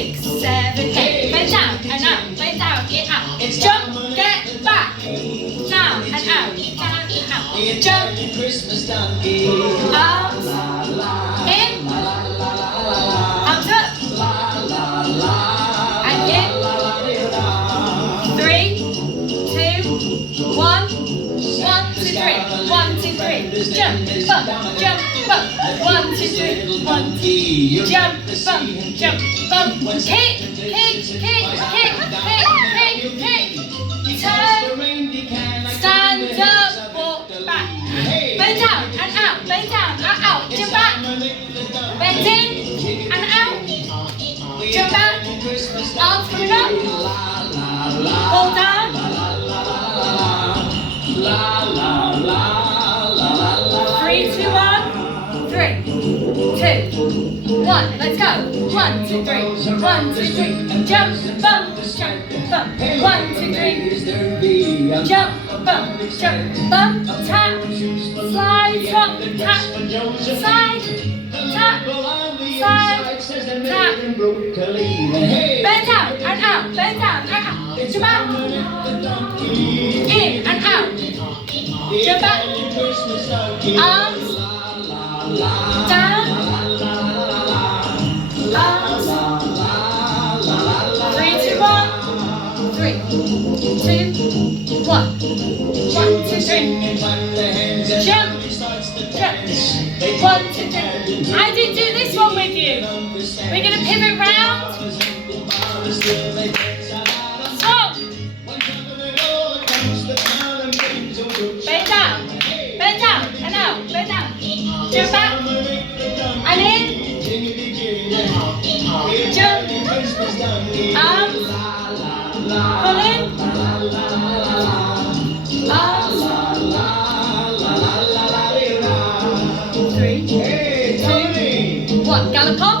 6, 7, 8. Bend down and out, bend down and out. Jump, get back. Down and out, down and out. Jump. Arms in. Arms up. And in. 3, 2, 1. 1, 2, 3. 1, 2, 3. Jump, bump, jump, bump. 1, 2, 3. 1, 2. Jump, bump, jump, bump. Kick, kick, kick, kick, kick, kick, kick. Turn. Stand up, walk back. Bend down and out, bend down and out. Jump back. Bend in and out. Jump back. Arms coming up. Hold down. 3, 2, 1. 3, 2, 1. Let's go. 1, 2, 3. 1, 2, 3. Jump, bump, jump, bump. 1, 2, 3. Jump, bump, jump, bump. Tap, slide, drop, tap, slide, tap, slide, tap. Bend down and out, bend down and out. Jump out. In and out. Jump back. Arms down. Arms. 3, 2, 1. 3, 2, 1. 1, 2, 3. Jump. Jump. 1, 2, 3. I did do this one with you. We're going to pivot round. Stop. Bend down. Bend down and out. Bend down. Jump back. And in. Jump. Arms. Pull in. Arms. 3, 2, 1. Gallop off.